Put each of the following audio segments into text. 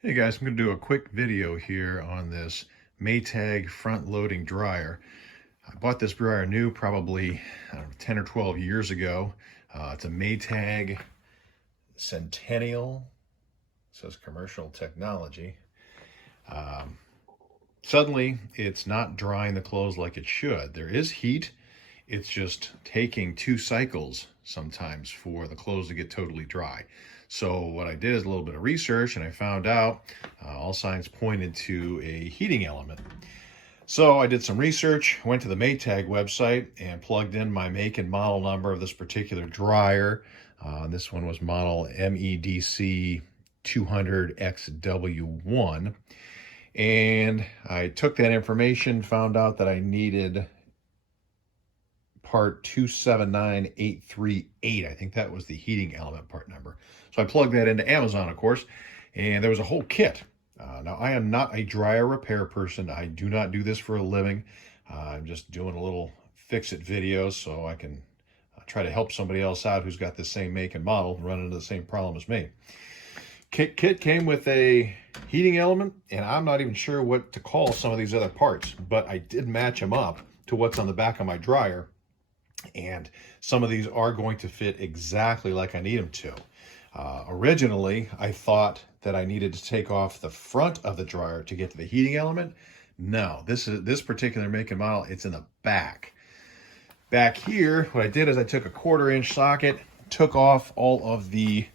Hey guys, I'm going to do a quick video here on this Maytag front loading dryer. I bought this dryer new probably 10 or 12 years ago. It's a Maytag Centennial. It says commercial technology. Um, Suddenly it's not drying the clothes like it should. There is heat. It's just taking 2 cycles sometimes for the clothes to get totally dry. So what I did is a little bit of research and I found out all signs pointed to a heating element. So I did some research, went to the Maytag website and plugged in my make and model number of this particular dryer. This one was model MEDC 200XW1. And I took that information, found out that I needed part 279838. I think that was the heating element part number. So I plugged that into Amazon, of course, and there was a whole kit. Now, I am not a dryer repair person. I do not do this for a living. I'm just doing a little fix-it video so I can try to help somebody else out who's got the same make and model and run into the same problem as me. Kit came with a heating element, and I'm not even sure what to call some of these other parts, but I did match them up to what's on the back of my dryer. And some of these are going to fit exactly like I need them to. Originally, I thought that I needed to take off the front of the dryer to get to the heating element. No, this particular make and model, it's in the back. Back here, what I did is I took a 1/4-inch socket, took off all of the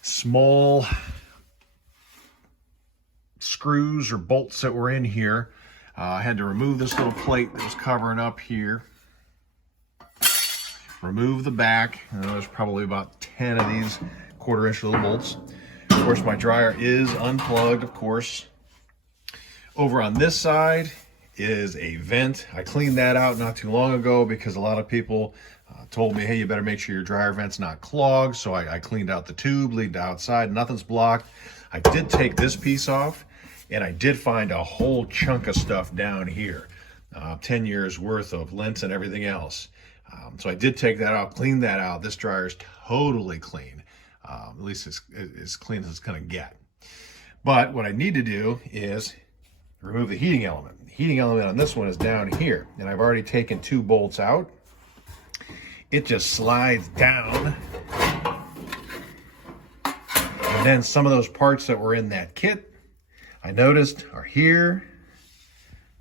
small screws or bolts that were in here. I had to remove this little plate that was covering up here. Remove the back. There's probably about 10 of these 1/4-inch little bolts. Of course, my dryer is unplugged, of course. Over on this side is a vent. I cleaned that out not too long ago because a lot of people told me, hey, you better make sure your dryer vent's not clogged. So I cleaned out the tube, leaned outside, nothing's blocked. I did take this piece off, and I did find a whole chunk of stuff down here. 10 years worth of lint and everything else. So I did take that out, clean that out. This dryer is totally clean. At least it's as clean as it's going to get. But what I need to do is remove the heating element. The heating element on this one is down here, and I've already taken 2 bolts out. It just slides down. And then some of those parts that were in that kit, I noticed are here.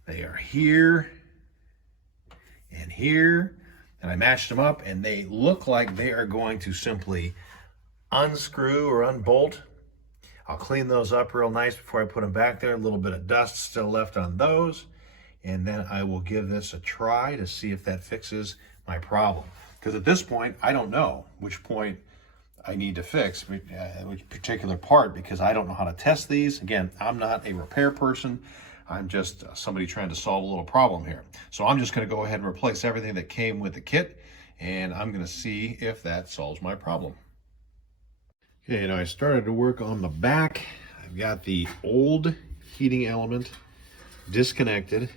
They are here and here. And I matched them up, and they look like they are going to simply unscrew or unbolt. I'll clean those up real nice before I put them back there. A little bit of dust still left on those. And then I will give this a try to see if that fixes my problem. Because at this point, I don't know which point I need to fix, which particular part, because I don't know how to test these. Again, I'm not a repair person. I'm just somebody trying to solve a little problem here. So I'm just going to go ahead and replace everything that came with the kit, and I'm going to see if that solves my problem. Okay, now I started to work on the back. I've got the old heating element disconnected.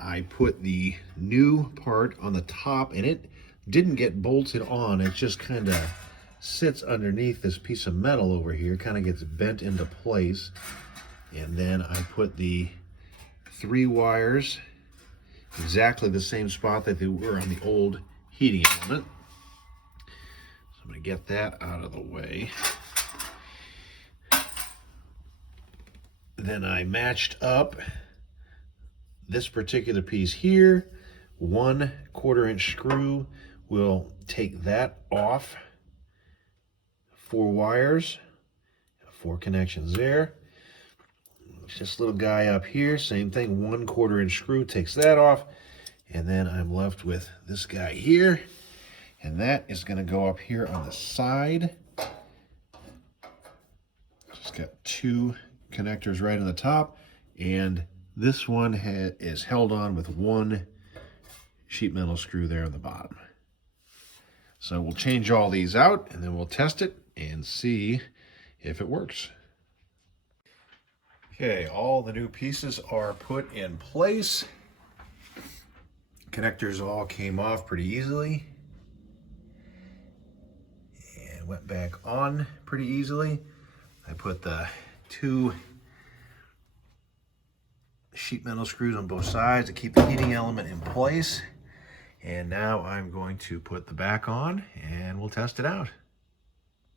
I put the new part on the top, and it didn't get bolted on. It just kind of sits underneath this piece of metal over here, kind of gets bent into place. And then I put the 3 wires exactly the same spot that they were on the old heating element. So I'm going to get that out of the way. Then I matched up this particular piece here. 1 1/4-inch screw will take that off. 4 wires, 4 connections there. This little guy up here, same thing, 1 1/4-inch screw takes that off, and then I'm left with this guy here, and that is going to go up here on the side. Just got 2 connectors right on the top, and this one is held on with 1 sheet metal screw there on the bottom. So we'll change all these out, and then we'll test it and see if it works. Okay, all the new pieces are put in place. Connectors all came off pretty easily and went back on pretty easily. I put the 2 sheet metal screws on both sides to keep the heating element in place. And now I'm going to put the back on and we'll test it out.